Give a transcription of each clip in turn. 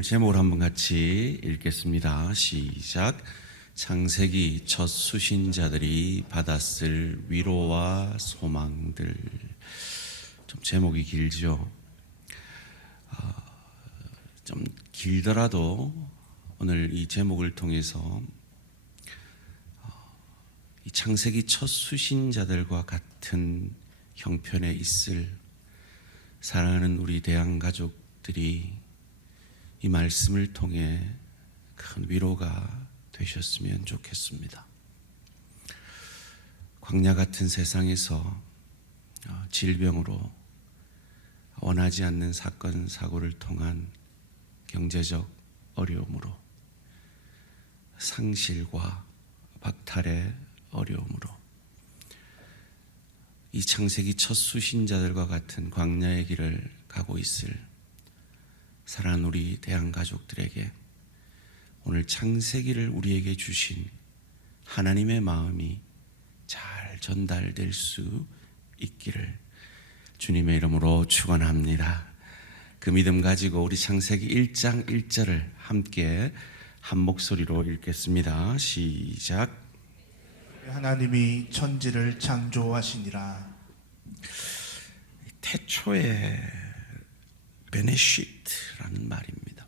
오늘 제목을 한번 같이 읽겠습니다. 시작. 창세기 첫 수신자들이 받았을 위로와 소망들. 좀 제목이 길죠. 좀 길더라도 오늘 이 제목을 통해서 이 창세기 첫 수신자들과 같은 형편에 있을 사랑하는 우리 대한가족들이 이 말씀을 통해 큰 위로가 되셨으면 좋겠습니다. 광야 같은 세상에서 질병으로 원하지 않는 사건 사고를 통한 경제적 어려움으로 상실과 박탈의 어려움으로 이 창세기 첫 수신자들과 같은 광야의 길을 가고 있을 사랑하는 우리 대한가족들에게 오늘 창세기를 우리에게 주신 하나님의 마음이 잘 전달될 수 있기를 주님의 이름으로 축원합니다. 그 믿음 가지고 우리 창세기 1장 1절을 함께 한 목소리로 읽겠습니다. 시작. 하나님이 천지를 창조하시니라. 태초에 베네시트라는 말입니다.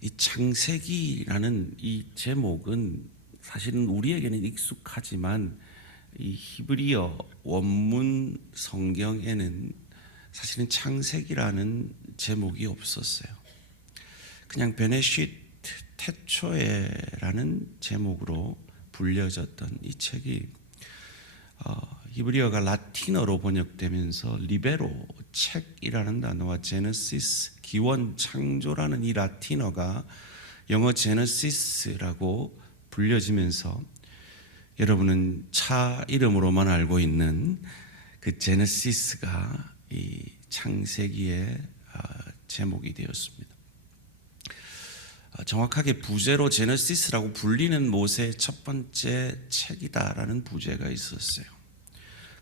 이 창세기라는 이 제목은 사실은 우리에게는 익숙하지만 이 히브리어 원문 성경에는 사실은 창세기라는 제목이 없었어요. 그냥 베네시트 태초에라는 제목으로 불려졌던 이 책이 히브리어가 라틴어로 번역되면서 리베로 책이라는 단어와 제너시스 기원 창조라는 이 라틴어가 영어 제너시스라고 불려지면서 여러분은 차 이름으로만 알고 있는 그 제너시스가 이 창세기의 제목이 되었습니다. 정확하게 부제로 제너시스라고 불리는 모세의 첫 번째 책이다라는 부제가 있었어요.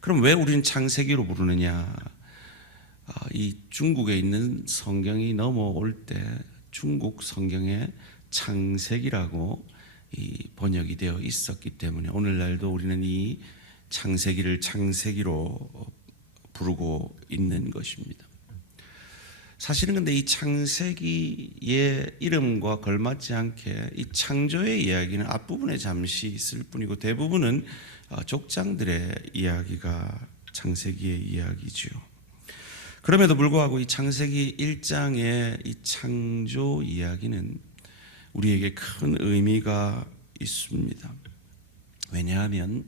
그럼 왜 우리는 창세기로 부르느냐? 이 중국에 있는 성경이 넘어올 때 중국 성경에 창세기라고 이 번역이 되어 있었기 때문에 오늘날도 우리는 이 창세기를 창세기로 부르고 있는 것입니다. 사실은 근데 이 창세기의 이름과 걸맞지 않게 이 창조의 이야기는 앞부분에 잠시 있을 뿐이고 대부분은 족장들의 이야기가 창세기의 이야기죠. 그럼에도 불구하고 이 창세기 1장의 이 창조 이야기는 우리에게 큰 의미가 있습니다. 왜냐하면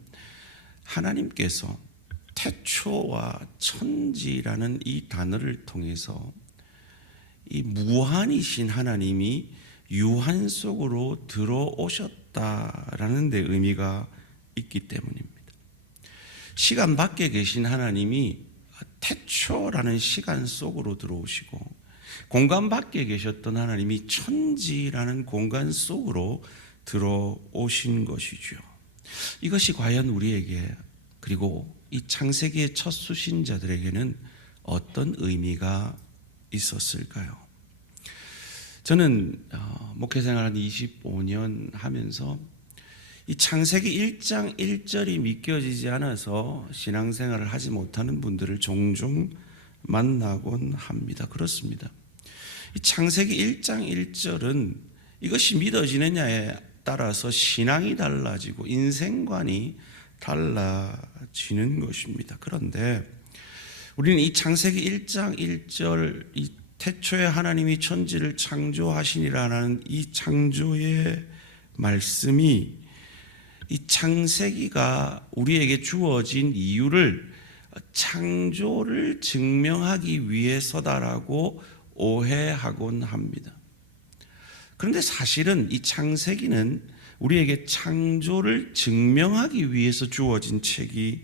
하나님께서 태초와 천지라는 이 단어를 통해서 이 무한이신 하나님이 유한 속으로 들어오셨다라는 데 의미가 있기 때문입니다. 시간 밖에 계신 하나님이 태초라는 시간 속으로 들어오시고 공간 밖에 계셨던 하나님이 천지라는 공간 속으로 들어오신 것이죠. 이것이 과연 우리에게 그리고 이 창세기의 첫 수신자들에게는 어떤 의미가 있었을까요? 저는 목회생활 한 25년 하면서 이 창세기 1장 1절이 믿겨지지 않아서 신앙생활을 하지 못하는 분들을 종종 만나곤 합니다. 그렇습니다. 이 창세기 1장 1절은 이것이 믿어지느냐에 따라서 신앙이 달라지고 인생관이 달라지는 것입니다. 그런데 우리는 이 창세기 1장 1절 이 태초에 하나님이 천지를 창조하시니라는 이 창조의 말씀이 이 창세기가 우리에게 주어진 이유를 창조를 증명하기 위해서다라고 오해하곤 합니다. 그런데 사실은 이 창세기는 우리에게 창조를 증명하기 위해서 주어진 책이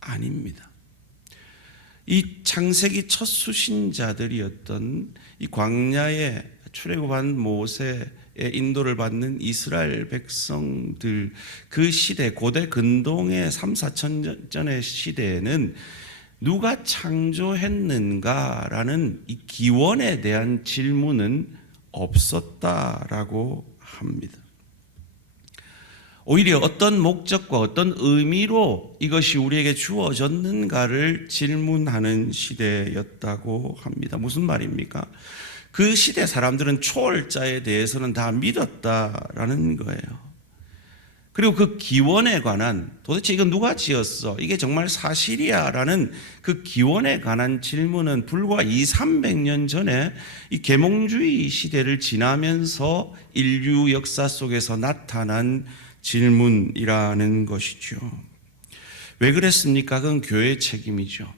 아닙니다. 이 창세기 첫 수신자들이었던 이 광야에 출애굽한 모세의 인도를 받는 이스라엘 백성들 그 시대 고대 근동의 3, 4천 전의 시대에는 누가 창조했는가라는 이 기원에 대한 질문은 없었다라고 합니다. 오히려 어떤 목적과 어떤 의미로 이것이 우리에게 주어졌는가를 질문하는 시대였다고 합니다. 무슨 말입니까? 그 시대 사람들은 초월자에 대해서는 다 믿었다라는 거예요. 그리고 그 기원에 관한, 도대체 이거 누가 지었어? 이게 정말 사실이야? 라는 그 기원에 관한 질문은 불과 200~300년 전에 이 계몽주의 시대를 지나면서 인류 역사 속에서 나타난 질문이라는 것이죠. 왜 그랬습니까? 그건 교회의 책임이죠.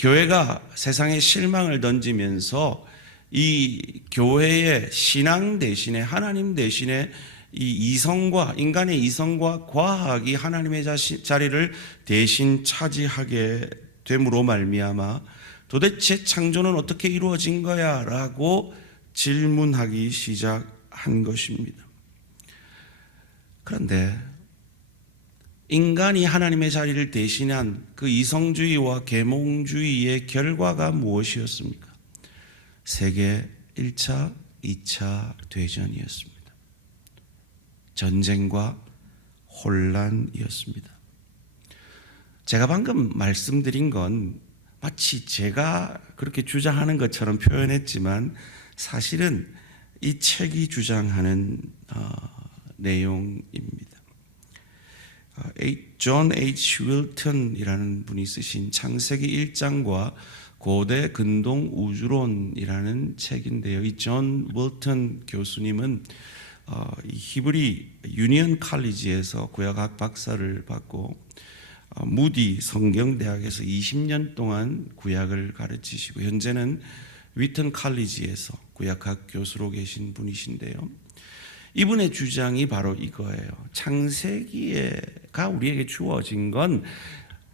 교회가 세상에 실망을 던지면서 이 교회의 신앙 대신에, 하나님 대신에 이 이성과, 인간의 이성과 과학이 하나님의 자리를 대신 차지하게 됨으로 말미암아 도대체 창조는 어떻게 이루어진 거야? 라고 질문하기 시작한 것입니다. 그런데 인간이 하나님의 자리를 대신한 그 이성주의와 계몽주의의 결과가 무엇이었습니까? 세계 1차, 2차 대전이었습니다. 전쟁과 혼란이었습니다. 제가 방금 말씀드린 건 마치 제가 그렇게 주장하는 것처럼 표현했지만 사실은 이 책이 주장하는 내용입니다. 존 H. 윌턴이라는 분이 쓰신 창세기 1장과 고대 근동 우주론이라는 책인데요. 이 존 윌턴 교수님은 이 히브리 유니언 칼리지에서 구약학 박사를 받고 무디 성경대학에서 20년 동안 구약을 가르치시고 현재는 위튼 칼리지에서 구약학 교수로 계신 분이신데요. 이분의 주장이 바로 이거예요. 창세기가 우리에게 주어진 건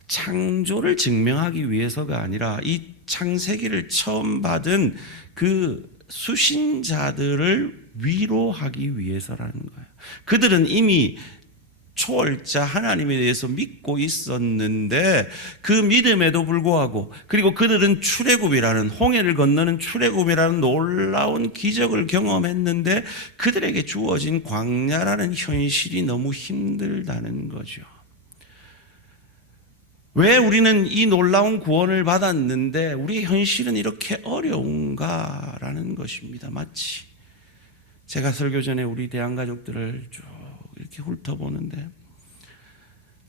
창조를 증명하기 위해서가 아니라 이 창세기를 처음 받은 그 수신자들을 위로하기 위해서라는 거예요. 그들은 이미 초월자 하나님에 대해서 믿고 있었는데 그 믿음에도 불구하고, 그리고 그들은 출애굽이라는, 홍해를 건너는 출애굽이라는 놀라운 기적을 경험했는데 그들에게 주어진 광야라는 현실이 너무 힘들다는 거죠. 왜 우리는 이 놀라운 구원을 받았는데 우리의 현실은 이렇게 어려운가라는 것입니다. 마치 제가 설교 전에 우리 대한가족들을 쭉 이렇게 훑어보는데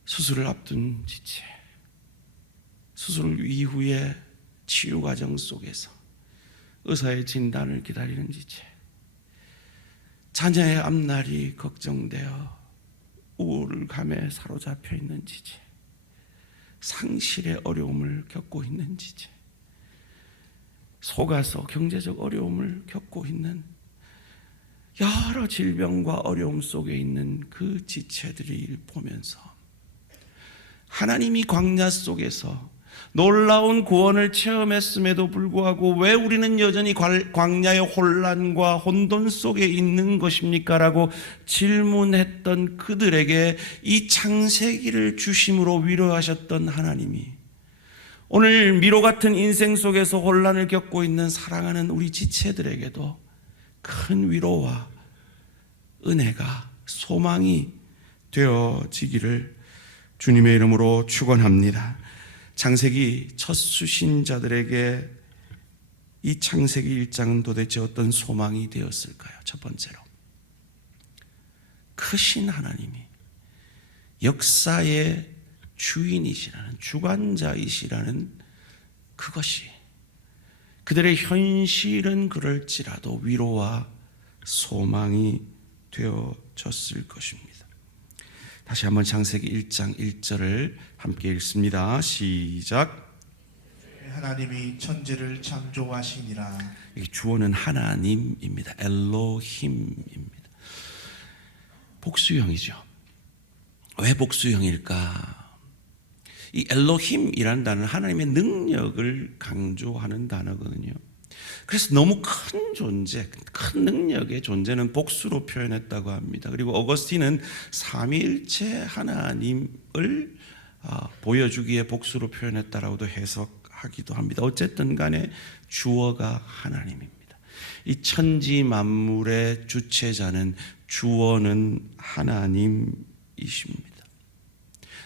수술을 앞둔 지체, 수술 이후에 치유 과정 속에서 의사의 진단을 기다리는 지체, 자녀의 앞날이 걱정되어 우울감에 사로잡혀 있는 지체, 상실의 어려움을 겪고 있는 지체, 속아서 경제적 어려움을 겪고 있는 여러 질병과 어려움 속에 있는 그 지체들을 보면서 하나님이 광야 속에서 놀라운 구원을 체험했음에도 불구하고 왜 우리는 여전히 광야의 혼란과 혼돈 속에 있는 것입니까? 라고 질문했던 그들에게 이 창세기를 주심으로 위로하셨던 하나님이 오늘 미로 같은 인생 속에서 혼란을 겪고 있는 사랑하는 우리 지체들에게도 큰 위로와 은혜가, 소망이 되어지기를 주님의 이름으로 축원합니다. 창세기 첫 수신자들에게 이 창세기 1장은 도대체 어떤 소망이 되었을까요? 첫 번째로, 크신 하나님이 역사의 주인이시라는, 주관자이시라는 그것이 그들의 현실은 그럴지라도 위로와 소망이 되어졌을 것입니다. 다시 한번 창세기 1장 1절을 함께 읽습니다. 시작. 하나님이 천지를 창조하시니라. 주어는 하나님입니다. 엘로힘입니다. 복수형이죠. 왜 복수형일까? 이 엘로힘이라는 단어는 하나님의 능력을 강조하는 단어거든요. 그래서 너무 큰 존재, 큰 능력의 존재는 복수로 표현했다고 합니다. 그리고 어거스틴은 삼위일체 하나님을 보여주기에 복수로 표현했다라고도 해석하기도 합니다. 어쨌든 간에 주어가 하나님입니다. 이 천지 만물의 주체자는 주어는 하나님이십니다.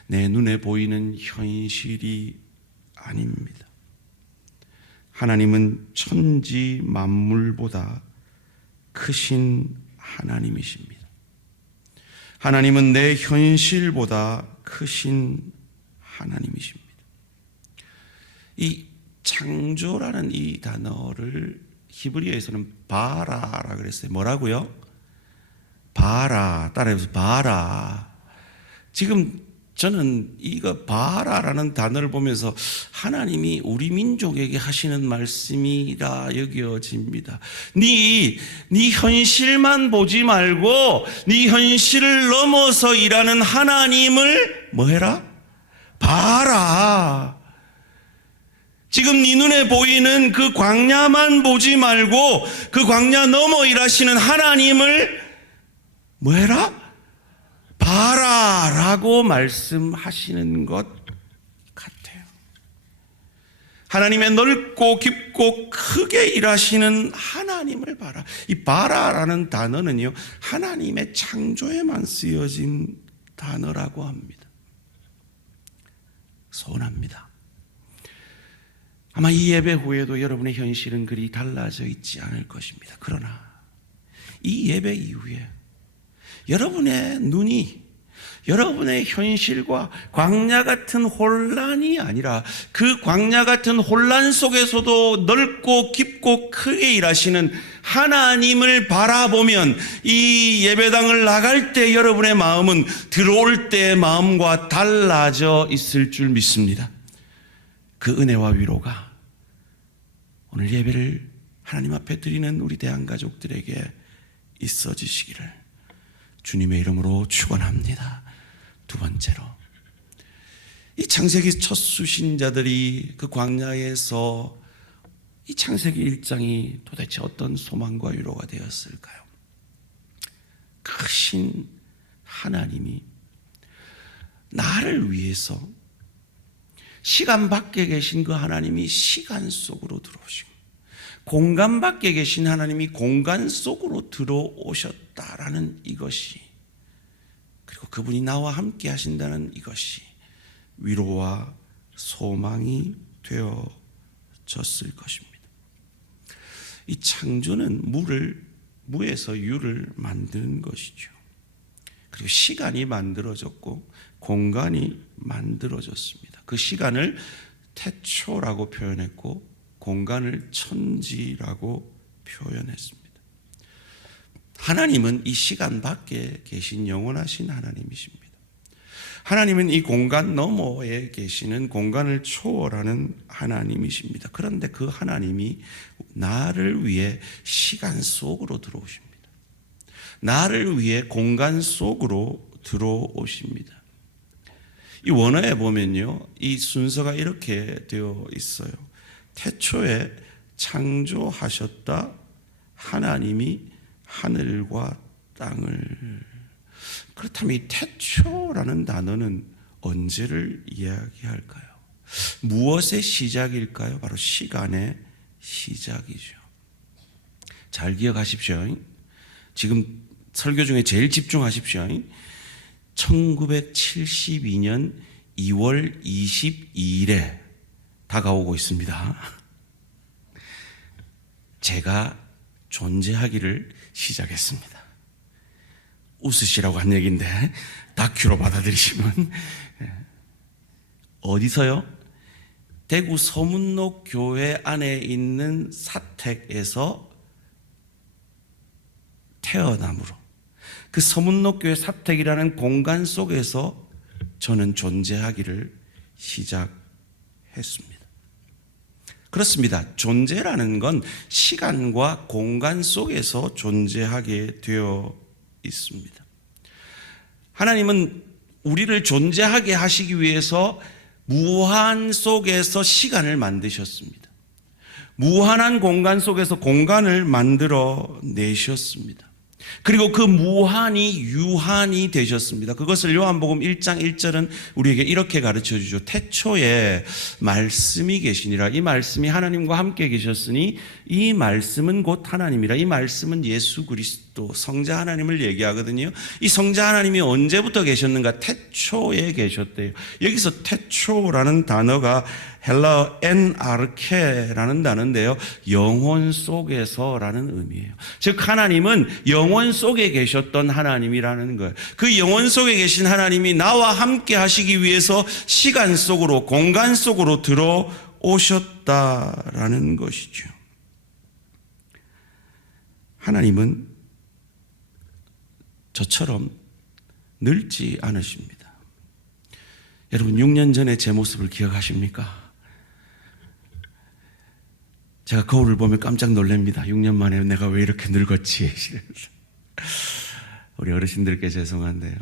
내 눈에 보이는 현실이 아닙니다. 하나님은 천지 만물보다 크신 하나님이십니다. 하나님은 내 현실보다 크신 하나님이십니다. 이 창조라는 이 단어를 히브리어에서는 바라라 그랬어요. 뭐라고요? 바라. 따라해보세요. 바라. 지금 저는 이거 바라라는 단어를 보면서 하나님이 우리 민족에게 하시는 말씀이라 여겨집니다. 네 현실만 보지 말고 네 현실을 넘어서 일하는 하나님을 뭐 해라? 봐라. 지금 네 눈에 보이는 그 광야만 보지 말고 그 광야 넘어 일하시는 하나님을 뭐 해라? 봐라라고 말씀하시는 것 같아요. 하나님의 넓고 깊고 크게 일하시는 하나님을 봐라. 이 봐라라는 단어는요, 하나님의 창조에만 쓰여진 단어라고 합니다. 소원합니다. 아마 이 예배 후에도 여러분의 현실은 그리 달라져 있지 않을 것입니다. 그러나 이 예배 이후에 여러분의 눈이 여러분의 현실과 광야 같은 혼란이 아니라 그 광야 같은 혼란 속에서도 넓고 깊고 크게 일하시는 하나님을 바라보면 이 예배당을 나갈 때 여러분의 마음은 들어올 때의 마음과 달라져 있을 줄 믿습니다. 그 은혜와 위로가 오늘 예배를 하나님 앞에 드리는 우리 대한가족들에게 있어지시기를 주님의 이름으로 축원합니다. 두 번째로, 이 창세기 첫 수신자들이 그 광야에서 이 창세기 1장이 도대체 어떤 소망과 위로가 되었을까요? 크신 하나님이 나를 위해서 시간 밖에 계신 그 하나님이 시간 속으로 들어오시고 공간 밖에 계신 하나님이 공간 속으로 들어오셨다라는 이것이, 그리고 그분이 나와 함께 하신다는 이것이 위로와 소망이 되어졌을 것입니다. 이 창조는 무에서 유를 만드는 것이죠. 그리고 시간이 만들어졌고 공간이 만들어졌습니다. 그 시간을 태초라고 표현했고 공간을 천지라고 표현했습니다. 하나님은 이 시간 밖에 계신 영원하신 하나님이십니다. 하나님은 이 공간 너머에 계시는 공간을 초월하는 하나님이십니다. 그런데 그 하나님이 나를 위해 시간 속으로 들어오십니다. 나를 위해 공간 속으로 들어오십니다. 이 원어에 보면요, 이 순서가 이렇게 되어 있어요. 태초에 창조하셨다 하나님이 하늘과 땅을. 그렇다면 이 태초라는 단어는 언제를 이야기할까요? 무엇의 시작일까요? 바로 시간의 시작이죠. 잘 기억하십시오. 지금 설교 중에 제일 집중하십시오. 1972년 2월 22일에 다가오고 있습니다. 제가 존재하기를 시작했습니다. 웃으시라고 한 얘기인데 다큐로 받아들이시면, 어디서요? 대구 서문로 교회 안에 있는 사택에서 태어남으로 그 서문로 교회 사택이라는 공간 속에서 저는 존재하기를 시작했습니다. 그렇습니다. 존재라는 건 시간과 공간 속에서 존재하게 되어 있습니다. 하나님은 우리를 존재하게 하시기 위해서 무한 속에서 시간을 만드셨습니다. 무한한 공간 속에서 공간을 만들어 내셨습니다. 그리고 그 무한이 유한이 되셨습니다. 그것을 요한복음 1장 1절은 우리에게 이렇게 가르쳐 주죠. 태초에 말씀이 계시니라. 이 말씀이 하나님과 함께 계셨으니 이 말씀은 곧 하나님이라. 이 말씀은 예수 그리스도 성자 하나님을 얘기하거든요. 이 성자 하나님이 언제부터 계셨는가? 태초에 계셨대요. 여기서 태초라는 단어가 헬라어 엔아르케라는 단어인데요. 영혼 속에서라는 의미예요. 즉 하나님은 영혼 속에 계셨던 하나님이라는 거예요. 그 영혼 속에 계신 하나님이 나와 함께 하시기 위해서 시간 속으로 공간 속으로 들어오셨다라는 것이죠. 하나님은 저처럼 늙지 않으십니다. 여러분 6년 전에 제 모습을 기억하십니까? 제가 거울을 보면 깜짝 놀랍니다. 6년 만에 내가 왜 이렇게 늙었지? 우리 어르신들께 죄송한데요.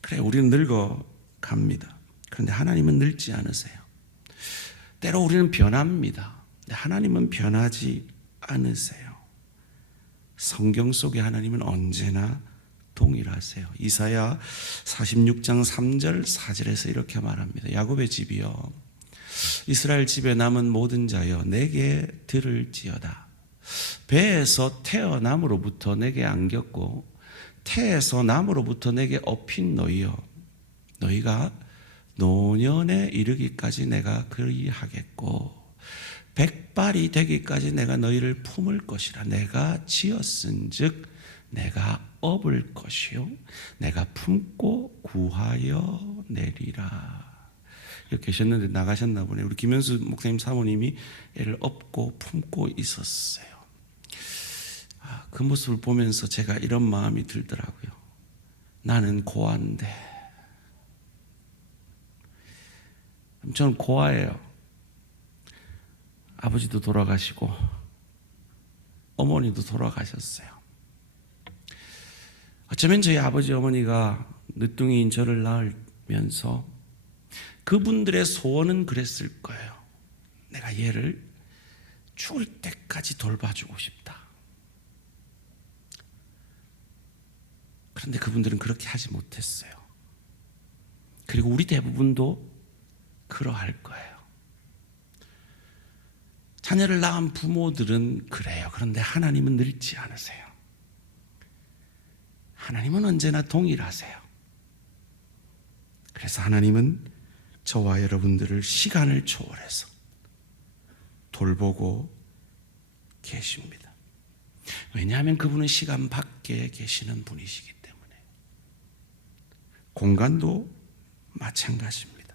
그래, 우리는 늙어갑니다. 그런데 하나님은 늙지 않으세요. 때로 우리는 변합니다. 하나님은 변하지 않으세요. 성경 속의 하나님은 언제나 동일하세요. 이사야 46장 3절 4절에서 이렇게 말합니다. 야곱의 집이여 이스라엘 집에 남은 모든 자여 내게 들을지어다. 배에서 태어남으로부터 내게 안겼고 태에서 남으로부터 내게 업힌 너희여 너희가 노년에 이르기까지 내가 그리하겠고 백발이 되기까지 내가 너희를 품을 것이라. 내가 지었은즉 내가 업을 것이요 내가 품고 구하여 내리라. 이렇게 계셨는데 나가셨나 보네요. 우리 김현수 목사님 사모님이 애를 업고 품고 있었어요. 그 모습을 보면서 제가 이런 마음이 들더라고요. 나는 고아인데. 저는 고아예요. 아버지도 돌아가시고 어머니도 돌아가셨어요. 어쩌면 저희 아버지 어머니가 늦둥이인 저를 낳으면서 그분들의 소원은 그랬을 거예요. 내가 얘를 죽을 때까지 돌봐주고 싶다. 그런데 그분들은 그렇게 하지 못했어요. 그리고 우리 대부분도 그러할 거예요. 자녀를 낳은 부모들은 그래요. 그런데 하나님은 늙지 않으세요. 하나님은 언제나 동일하세요. 그래서 하나님은 저와 여러분들을 시간을 초월해서 돌보고 계십니다. 왜냐하면 그분은 시간 밖에 계시는 분이시기 때문에. 공간도 마찬가지입니다.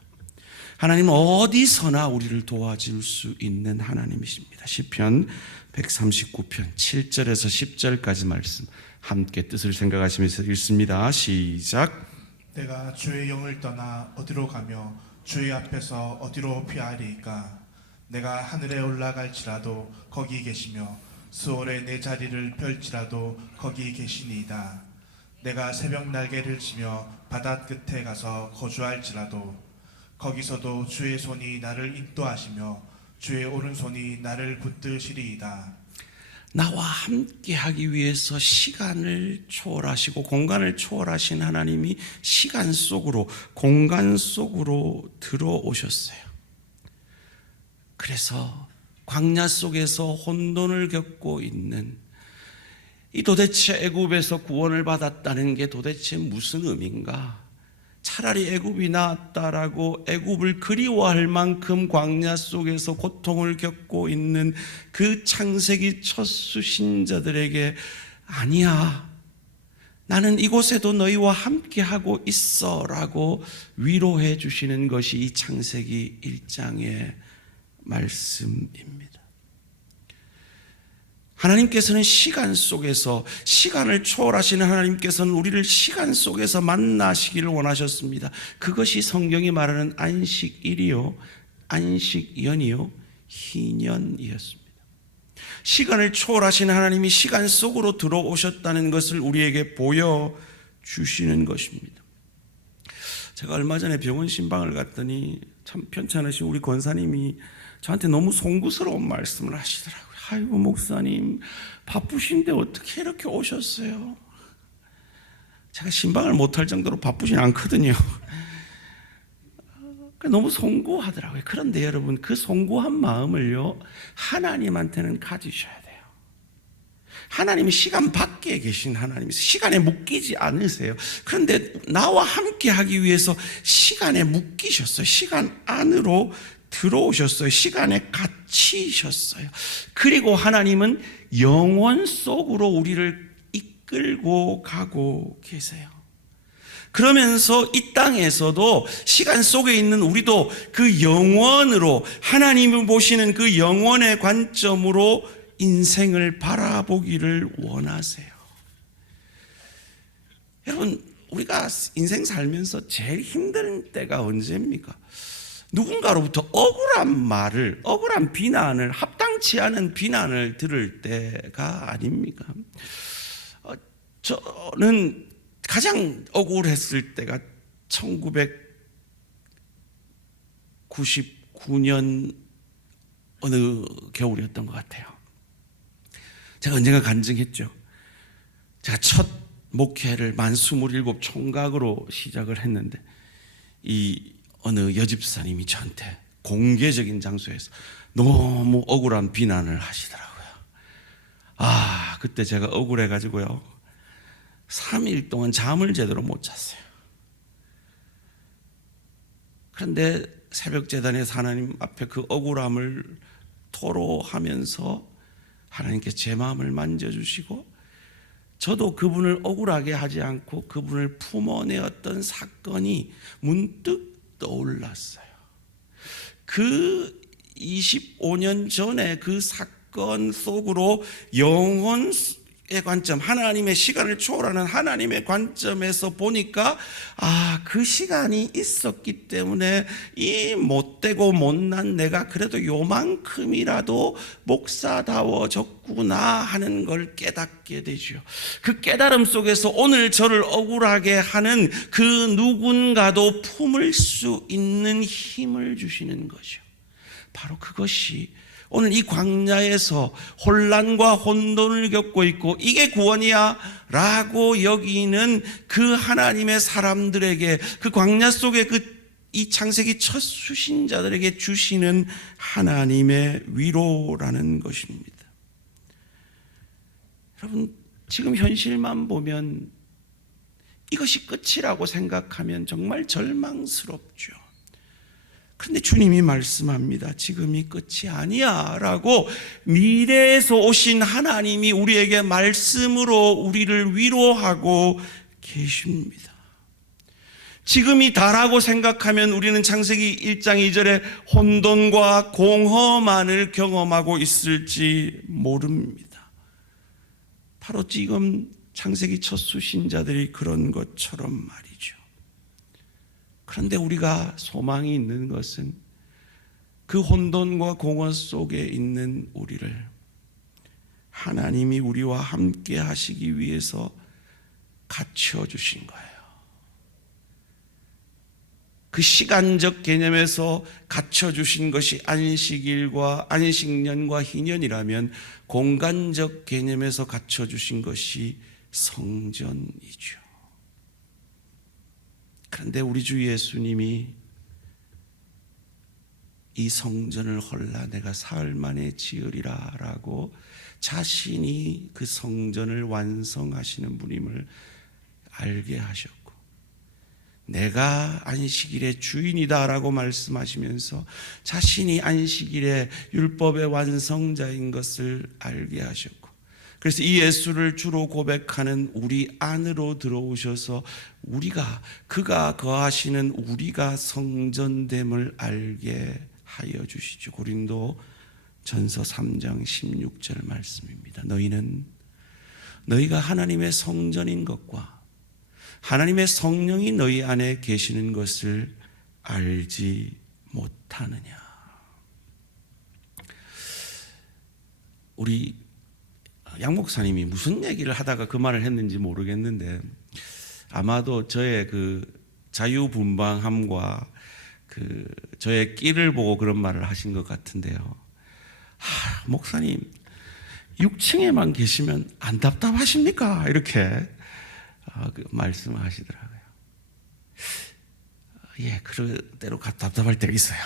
하나님은 어디서나 우리를 도와줄 수 있는 하나님이십니다. 시편 139편 7절에서 10절까지 말씀 함께 뜻을 생각하시면서 읽습니다. 시작. 내가 주의 영을 떠나 어디로 가며 주의 앞에서 어디로 피하리이까. 내가 하늘에 올라갈지라도 거기 계시며 수월에 내 자리를 펼지라도 거기 계시니이다. 내가 새벽 날개를 치며 바다 끝에 가서 거주할지라도 거기서도 주의 손이 나를 인도하시며 주의 오른손이 나를 붙드시리이다. 나와 함께 하기 위해서 시간을 초월하시고 공간을 초월하신 하나님이 시간 속으로 공간 속으로 들어오셨어요. 그래서 광야 속에서 혼돈을 겪고 있는 이 도대체 애굽에서 구원을 받았다는 게 도대체 무슨 의미인가? 차라리 애굽이 나았다라고 애굽을 그리워할 만큼 광야 속에서 고통을 겪고 있는 그 창세기 첫 수신자들에게 아니야, 나는 이곳에도 너희와 함께하고 있어 라고 위로해 주시는 것이 이 창세기 1장의 말씀입니다. 하나님께서는 시간 속에서, 시간을 초월하시는 하나님께서는 우리를 시간 속에서 만나시기를 원하셨습니다. 그것이 성경이 말하는 안식일이요, 안식연이요, 희년이었습니다. 시간을 초월하시는 하나님이 시간 속으로 들어오셨다는 것을 우리에게 보여주시는 것입니다. 제가 얼마 전에 병원 신방을 갔더니 참 편찮으신 우리 권사님이 저한테 너무 송구스러운 말씀을 하시더라고요. 아이고 목사님 바쁘신데 어떻게 이렇게 오셨어요? 제가 신방을 못할 정도로 바쁘진 않거든요. 너무 송구하더라고요. 그런데 여러분, 그 송구한 마음을요, 하나님한테는 가지셔야 돼요. 하나님은 시간 밖에 계신 하나님이세요. 시간에 묶이지 않으세요. 그런데 나와 함께 하기 위해서 시간에 묶이셨어요. 시간 안으로 들어오셨어요. 시간에 갇히셨어요. 그리고 하나님은 영원 속으로 우리를 이끌고 가고 계세요. 그러면서 이 땅에서도 시간 속에 있는 우리도 그 영원으로, 하나님을 보시는 그 영원의 관점으로 인생을 바라보기를 원하세요. 여러분, 우리가 인생 살면서 제일 힘든 때가 언제입니까? 누군가로부터 억울한 말을, 억울한 비난을, 합당치 않은 비난을 들을 때가 아닙니까? 저는 가장 억울했을 때가 1999년 어느 겨울이었던 것 같아요. 제가 언젠가 간증했죠. 제가 첫 목회를 만 27 총각으로 시작을 했는데 이 어느 여집사님이 저한테 공개적인 장소에서 너무 억울한 비난을 하시더라고요. 그때 제가 억울해가지고요, 3일 동안 잠을 제대로 못 잤어요. 그런데 새벽 제단에서 하나님 앞에 그 억울함을 토로하면서 하나님께 제 마음을 만져주시고, 저도 그분을 억울하게 하지 않고 그분을 품어내었던 사건이 문득 떠올랐어요. 그 25년 전에 그 사건 속으로 영혼의 관점, 하나님의 시간을 초월하는 하나님의 관점에서 보니까 그 시간이 있었기 때문에 이 못되고 못난 내가 그래도 요만큼이라도 목사다워졌구나 하는 걸 깨닫게 되죠. 그 깨달음 속에서 오늘 저를 억울하게 하는 그 누군가도 품을 수 있는 힘을 주시는 거죠. 바로 그것이 오늘 이 광야에서 혼란과 혼돈을 겪고 있고 이게 구원이야 라고 여기는 그 하나님의 사람들에게, 그 광야 속에 이 창세기 첫 수신자들에게 주시는 하나님의 위로라는 것입니다. 여러분, 지금 현실만 보면 이것이 끝이라고 생각하면 정말 절망스럽죠. 그런데 주님이 말씀합니다. 지금이 끝이 아니야 라고 미래에서 오신 하나님이 우리에게 말씀으로 우리를 위로하고 계십니다. 지금이 다라고 생각하면 우리는 창세기 1장 2절에 혼돈과 공허만을 경험하고 있을지 모릅니다. 바로 지금 창세기 첫 수신자들이 그런 것처럼 말이죠. 그런데 우리가 소망이 있는 것은 그 혼돈과 공허 속에 있는 우리를 하나님이 우리와 함께 하시기 위해서 갖춰주신 거예요. 그 시간적 개념에서 갖춰주신 것이 안식일과 안식년과 희년이라면 공간적 개념에서 갖춰주신 것이 성전이죠. 그런데 우리 주 예수님이 이 성전을 헐라 내가 사흘 만에 지으리라 라고 자신이 그 성전을 완성하시는 분임을 알게 하셨고, 내가 안식일의 주인이다 라고 말씀하시면서 자신이 안식일의 율법의 완성자인 것을 알게 하셨고, 그래서 이 예수를 주로 고백하는 우리 안으로 들어오셔서 그가 거하시는 우리가 성전됨을 알게 하여 주시죠. 고린도 전서 3장 16절 말씀입니다. 너희가 하나님의 성전인 것과 하나님의 성령이 너희 안에 계시는 것을 알지 못하느냐. 우리 양 목사님이 무슨 얘기를 하다가 그 말을 했는지 모르겠는데 아마도 저의 그 자유분방함과 저의 끼를 보고 그런 말을 하신 것 같은데요. 목사님, 6층에만 계시면 안 답답하십니까? 이렇게 말씀을 하시더라고요. 예, 그대로 답답할 때가 있어요.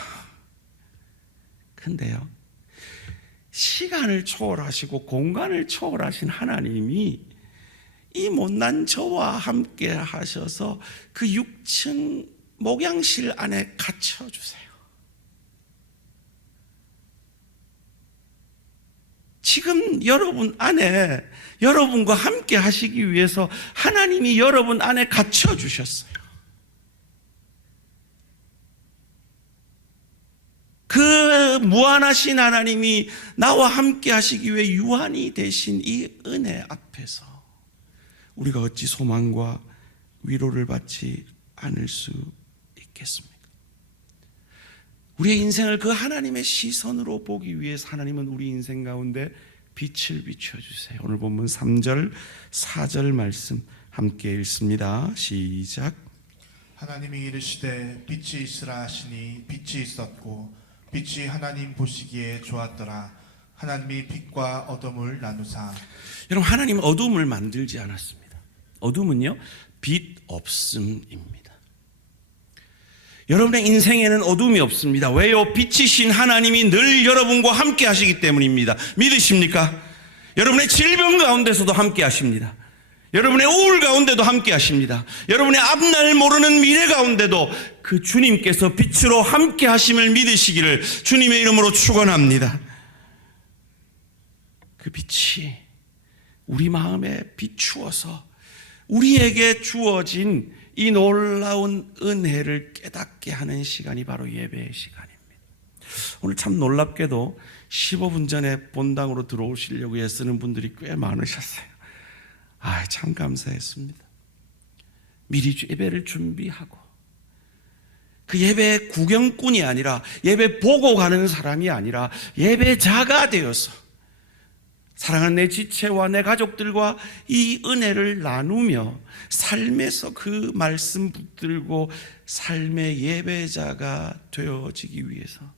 근데요, 시간을 초월하시고 공간을 초월하신 하나님이 이 못난 저와 함께 하셔서 그 6층 목양실 안에 갇혀주세요. 지금 여러분 안에 여러분과 함께 하시기 위해서 하나님이 여러분 안에 갇혀주셨어요. 그 무한하신 하나님이 나와 함께 하시기 위해 유한이 되신 이 은혜 앞에서 우리가 어찌 소망과 위로를 받지 않을 수 있겠습니까? 우리의 인생을 그 하나님의 시선으로 보기 위해서 하나님은 우리 인생 가운데 빛을 비춰주세요. 오늘 본문 3절 4절 말씀 함께 읽습니다. 시작. 하나님이 이르시되 빛이 있으라 하시니 빛이 있었고 빛이 하나님 보시기에 좋았더라. 하나님이 빛과 어둠을 나누사. 여러분, 하나님은 어둠을 만들지 않았습니다. 어둠은요, 빛 없음입니다. 여러분의 인생에는 어둠이 없습니다. 왜요? 빛이신 하나님이 늘 여러분과 함께 하시기 때문입니다. 믿으십니까? 여러분의 질병 가운데서도 함께 하십니다. 여러분의 우울 가운데도 함께 하십니다. 여러분의 앞날 모르는 미래 가운데도 그 주님께서 빛으로 함께 하심을 믿으시기를 주님의 이름으로 축원합니다. 그 빛이 우리 마음에 비추어서 우리에게 주어진 이 놀라운 은혜를 깨닫게 하는 시간이 바로 예배의 시간입니다. 오늘 참 놀랍게도 15분 전에 본당으로 들어오시려고 애쓰는 분들이 꽤 많으셨어요. 참 감사했습니다. 미리 예배를 준비하고 그 예배 구경꾼이 아니라 예배 보고 가는 사람이 아니라 예배자가 되어서 사랑하는 내 지체와 내 가족들과 이 은혜를 나누며 삶에서 그 말씀 붙들고 삶의 예배자가 되어지기 위해서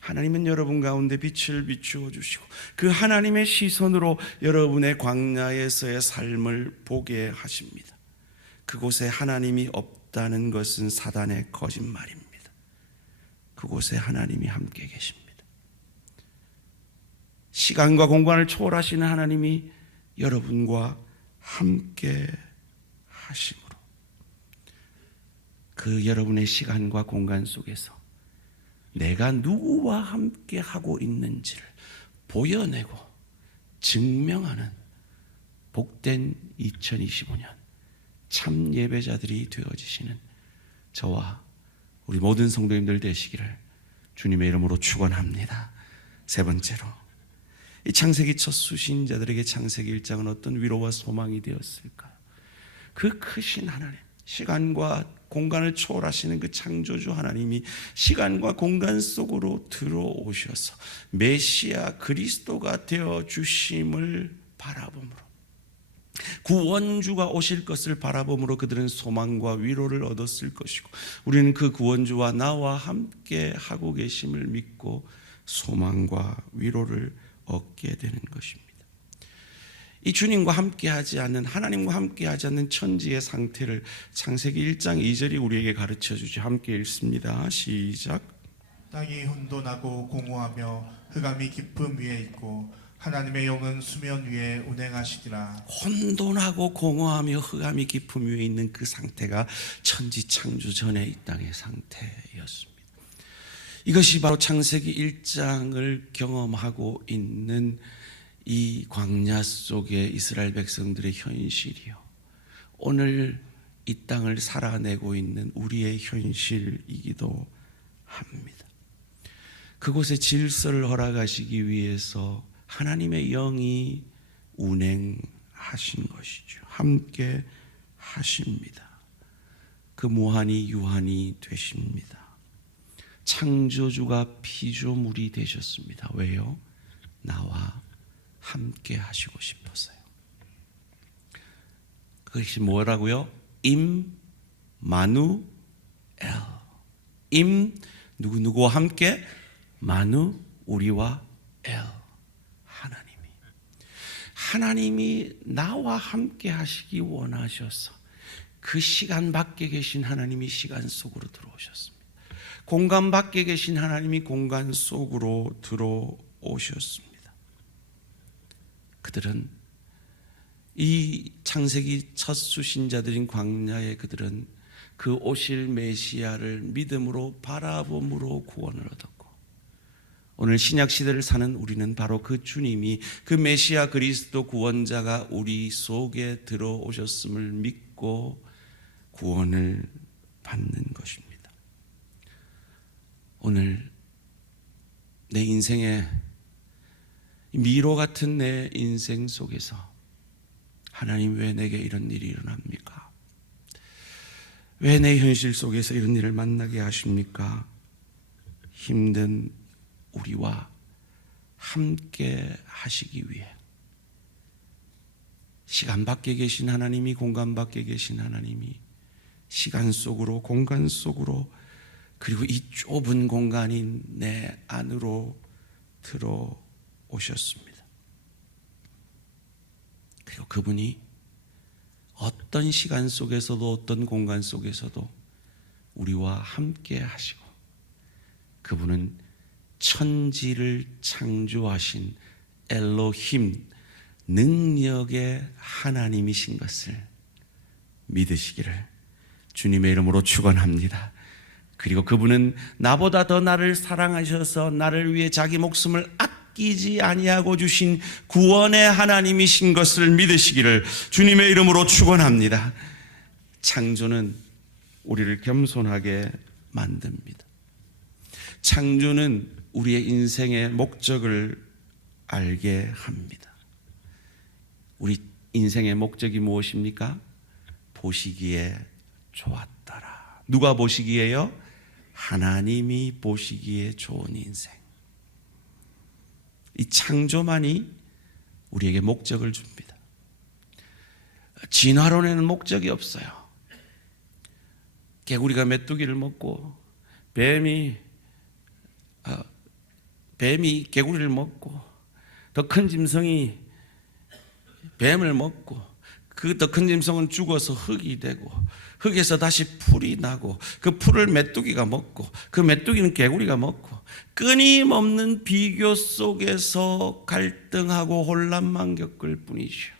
하나님은 여러분 가운데 빛을 비추어 주시고 그 하나님의 시선으로 여러분의 광야에서의 삶을 보게 하십니다. 그곳에 하나님이 없다는 것은 사단의 거짓말입니다. 그곳에 하나님이 함께 계십니다. 시간과 공간을 초월하시는 하나님이 여러분과 함께 하심으로 그 여러분의 시간과 공간 속에서 내가 누구와 함께 하고 있는지를 보여내고 증명하는 복된 2025년 참 예배자들이 되어지시는 저와 우리 모든 성도님들 되시기를 주님의 이름으로 축원합니다. 세 번째로, 이 창세기 첫 수신자들에게 창세기 1장은 어떤 위로와 소망이 되었을까? 그 크신 하나님, 시간과 공간을 초월하시는 그 창조주 하나님이 시간과 공간 속으로 들어오셔서 메시아 그리스도가 되어 주심을 바라봄으로, 구원주가 오실 것을 바라봄으로 그들은 소망과 위로를 얻었을 것이고 우리는 그 구원주와 나와 함께 하고 계심을 믿고 소망과 위로를 얻게 되는 것입니다. 이 주님과 함께하지 않는, 하나님과 함께하지 않는 천지의 상태를 창세기 1장 2절이 우리에게 가르쳐주죠. 함께 읽습니다. 시작. 땅이 혼돈하고 공허하며 흑암이 깊음 위에 있고 하나님의 영은 수면 위에 운행하시리라. 혼돈하고 공허하며 흑암이 깊음 위에 있는 그 상태가 천지 창조 전에 이 땅의 상태였습니다. 이것이 바로 창세기 1장을 경험하고 있는 이 광야 속의 이스라엘 백성들의 현실이요, 오늘 이 땅을 살아내고 있는 우리의 현실이기도 합니다. 그곳에 질서를 허락하시기 위해서 하나님의 영이 운행하신 것이죠. 함께 하십니다. 그 무한히 유한이 되십니다. 창조주가 피조물이 되셨습니다. 왜요? 나와 함께 하시고 싶어서요. 그것이 뭐라고요? 임마누엘. 누구와 함께? 마누, 우리와 엘, 하나님이. 하나님이 나와 함께 하시기 원하셔서 그 시간 밖에 계신 하나님이 시간 속으로 들어오셨습니다. 공간 밖에 계신 하나님이 공간 속으로 들어오셨습니다. 그들은 이 창세기 첫 수신자들인 광야의 그들은 그 오실 메시아를 믿음으로 바라봄으로 구원을 얻었고, 오늘 신약 시대를 사는 우리는 바로 그 주님이, 그 메시아 그리스도 구원자가 우리 속에 들어오셨음을 믿고 구원을 받는 것입니다. 오늘 내 인생에 미로 같은 내 인생 속에서 하나님, 왜 내게 이런 일이 일어납니까? 왜 내 현실 속에서 이런 일을 만나게 하십니까? 힘든 우리와 함께 하시기 위해, 시간 밖에 계신 하나님이, 공간 밖에 계신 하나님이 시간 속으로, 공간 속으로, 그리고 이 좁은 공간인 내 안으로 들어오셨습니다. 그리고 그분이 어떤 시간 속에서도 어떤 공간 속에서도 우리와 함께 하시고, 그분은 천지를 창조하신 엘로힘, 능력의 하나님이신 것을 믿으시기를 주님의 이름으로 축원합니다. 그리고 그분은 나보다 더 나를 사랑하셔서 나를 위해 자기 목숨을 아끼지 아니하고 주신 구원의 하나님이신 것을 믿으시기를 주님의 이름으로 축원합니다. 창조는 우리를 겸손하게 만듭니다. 창조는 우리의 인생의 목적을 알게 합니다. 우리 인생의 목적이 무엇입니까? 보시기에 좋았더라. 누가 보시기에요? 하나님이 보시기에 좋은 인생. 이 창조만이 우리에게 목적을 줍니다. 진화론에는 목적이 없어요. 개구리가 메뚜기를 먹고, 뱀이 개구리를 먹고, 더 큰 짐승이 뱀을 먹고, 그 더 큰 짐승은 죽어서 흙이 되고, 흙에서 다시 풀이 나고, 그 풀을 메뚜기가 먹고, 그 메뚜기는 개구리가 먹고, 끊임없는 비교 속에서 갈등하고 혼란만 겪을 뿐이죠.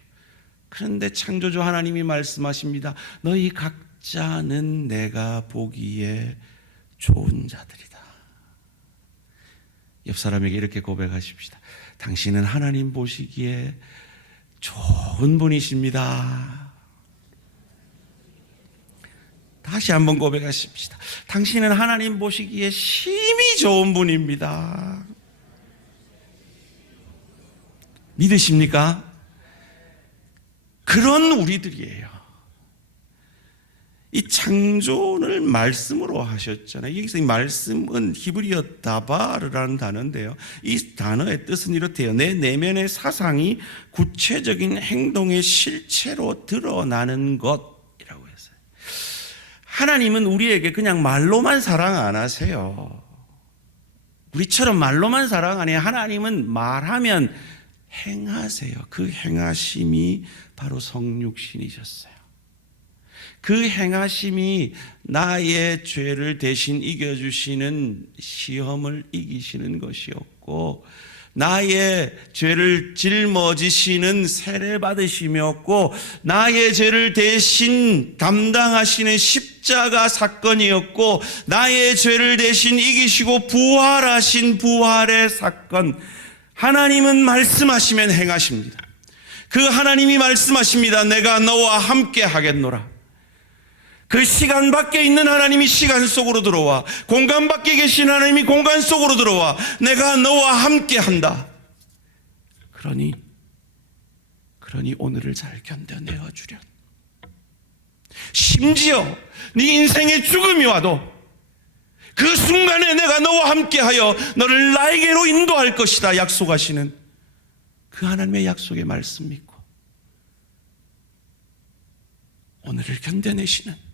그런데 창조주 하나님이 말씀하십니다. 너희 각자는 내가 보기에 좋은 자들이다. 옆 사람에게 이렇게 고백하십시다. 당신은 하나님 보시기에 좋은 분이십니다. 다시 한번 고백하십시다. 당신은 하나님 보시기에 심히 좋은 분입니다. 믿으십니까? 그런 우리들이에요. 이 창조를 말씀으로 하셨잖아요. 여기서 이 말씀은 히브리어 다바르라는 단어인데요, 이 단어의 뜻은 이렇대요. 내 내면의 사상이 구체적인 행동의 실체로 드러나는 것이라고 했어요. 하나님은 우리에게 그냥 말로만 사랑 안 하세요. 우리처럼 말로만 사랑 안 해요. 하나님은 말하면 행하세요. 그 행하심이 바로 성육신이셨어요. 그 행하심이 나의 죄를 대신 이겨주시는 시험을 이기시는 것이었고, 나의 죄를 짊어지시는 세례받으심이었고, 나의 죄를 대신 담당하시는 십자가 사건이었고, 나의 죄를 대신 이기시고 부활하신 부활의 사건. 하나님은 말씀하시면 행하십니다. 그 하나님이 말씀하십니다. 내가 너와 함께 하겠노라. 그 시간 밖에 있는 하나님이 시간 속으로 들어와, 공간 밖에 계신 하나님이 공간 속으로 들어와, 내가 너와 함께 한다. 그러니 오늘을 잘 견뎌내어 주련. 심지어 네 인생의 죽음이 와도 그 순간에 내가 너와 함께하여 너를 나에게로 인도할 것이다 약속하시는 그 하나님의 약속의 말씀 믿고 오늘을 견뎌내시는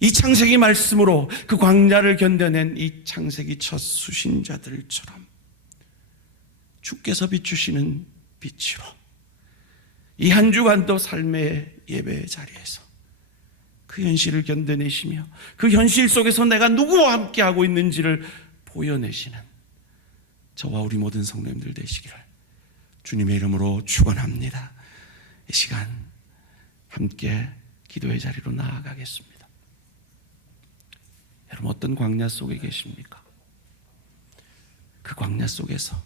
이 창세기 말씀으로 그 광야를 견뎌낸 이 창세기 첫 수신자들처럼 주께서 비추시는 빛으로 이 한 주간도 삶의 예배 자리에서 그 현실을 견뎌내시며 그 현실 속에서 내가 누구와 함께하고 있는지를 보여내시는 저와 우리 모든 성도님들 되시기를 주님의 이름으로 축원합니다. 이 시간 함께 기도의 자리로 나아가겠습니다. 여러분 어떤 광야 속에 계십니까? 그 광야 속에서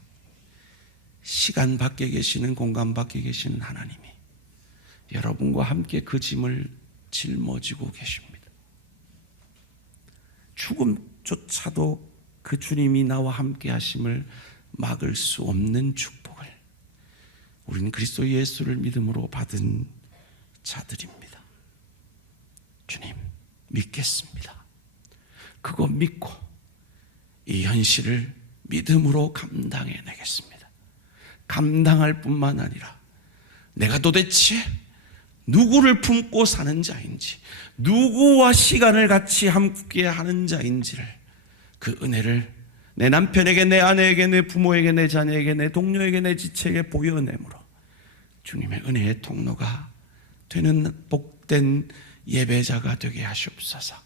시간 밖에 계시는, 공간 밖에 계시는 하나님이 여러분과 함께 그 짐을 짊어지고 계십니다. 죽음조차도 그 주님이 나와 함께 하심을 막을 수 없는 축복을 우리는 그리스도 예수를 믿음으로 받은 자들입니다. 주님 믿겠습니다. 그거 믿고 이 현실을 믿음으로 감당해내겠습니다. 감당할 뿐만 아니라 내가 도대체 누구를 품고 사는 자인지, 누구와 시간을 같이 함께 하는 자인지를, 그 은혜를 내 남편에게, 내 아내에게, 내 부모에게, 내 자녀에게, 내 동료에게, 내 지체에게 보여내므로 주님의 은혜의 통로가 되는 복된 예배자가 되게 하시옵소서.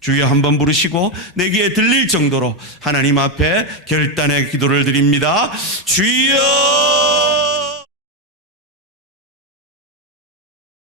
주여 한번 부르시고 내 귀에 들릴 정도로 하나님 앞에 결단의 기도를 드립니다. 주여!